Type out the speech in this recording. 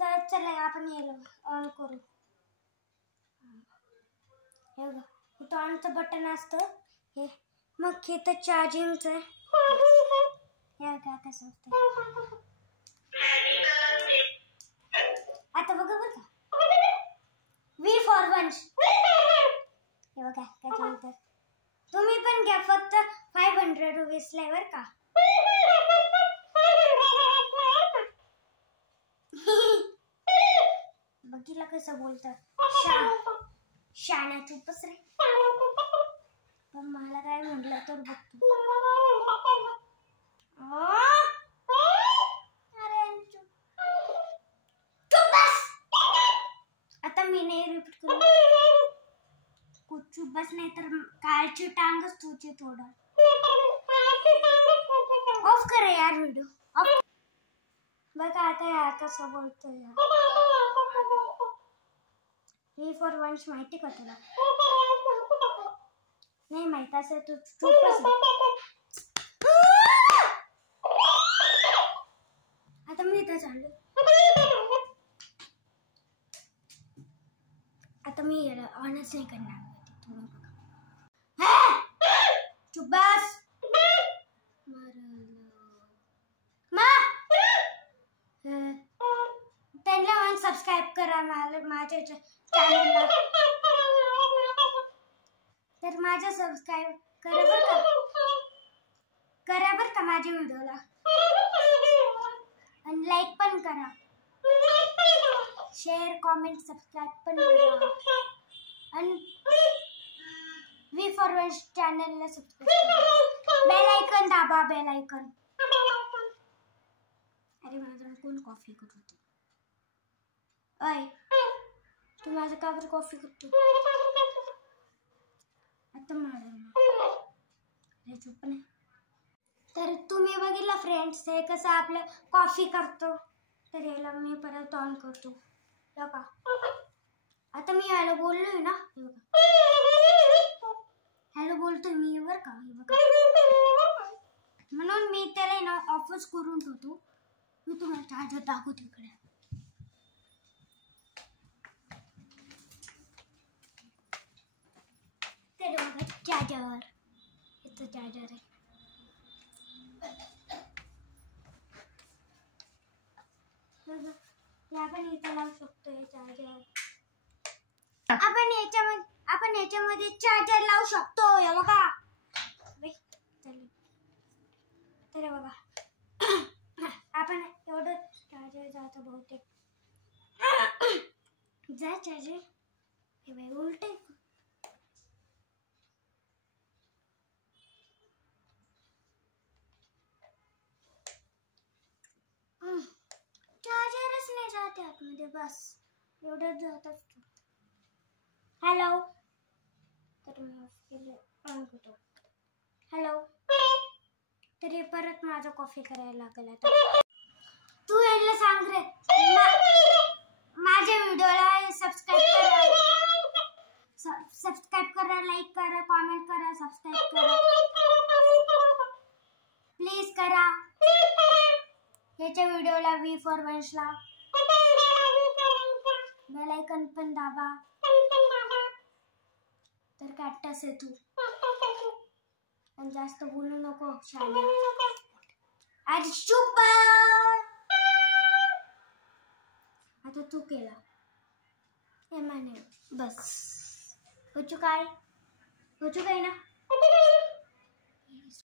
तर चला आपण हे ऑन करू. हे बघा इथं ऑनचं बटन असतं हे, मग हे तर चार्जिंगचं आहे. हे बघा कसं असतं. आता बघा बरं का V for वंश. हे बघा काय बोलतात. तुम्ही पण घ्या फक्त 500 रुपीजला आहे बरं का. बघितलं कसं बोलतं. शाण्या चुपच रे. पण मला काय म्हटलं तर बघतो. आता मी नाही रिपीट करू. चुप बस नाही तर कालची टांगच तुझी थोडं. ऑफ कर यार व्हिडिओ. बघा आता यार कसं बोलतोय यार. V for वंश माहिती का तुला? नाही माहित असेल तू चुपच. आता मी इथं चाललो. आता मी ऑनच नाही करणार. तुम्ही बघा. चुप बस. त्यांना सबस्क्राईब करा माझ्या चॅनलला. तर माझं सबस्क्राईब करा बरं का. करा बरं का माझ्या व्हिडिओला. आणि लाईक पण करा. शेअर कॉमेंट सबस्क्राईब पण करा. आणि V for वंश चॅनलला सबस्क्राईब करा. बेल आयकॉन दाबा. Bell icon. अरे माझं कोण कॉफी करत होतं. अय तू माझं का बरं कॉफी करतो. आता मला चुप नाही. तर तुम्ही बघितलं फ्रेंड्स हे कसं आपलं कॉफी करतो. तर याला मी परत ऑन करतो बघा. आता मी याला बोललोय ना. हॅलो बोलतोय मी बरं का. म्हणून मी त्याला ना ऑफच करून ठेवतो. मी तुम्हाला चार्जर दाखवतो इकडे. तर बघा चार्जर. इथं चार्जर आहे. आपण इथं लावू शकतो हे चार्जर. आपण याच्यामध्ये चार्जर लावू शकतो. हे बघा. तर बघा आपण एवढं चार्जर जातं बहुतेक. जा चार्जर. हे बाई उलट चार्जरच नाही जाते आतमध्ये. बस एवढंच जात असतो. हॅलो. तर मी ऑफ केलं. ऑन करतो. हॅलो. तरी परत माझं कॉफी करायला लागेल आता. तू यायला सांग रे. माझ्या व्हिडिओला सबस्क्राईब करा. लाईक करा. कॉमेंट करा. सबस्क्राईब करा. प्लीज करा. याच्या व्हिडिओला V for वंशला बेल आयकॉन पण दाबा. तर कॅक्टस आहे तू. आणि जास्त बोलू नको शाळा. आज चुप. आता तू केला. हे माने बस. हो चुका है ना.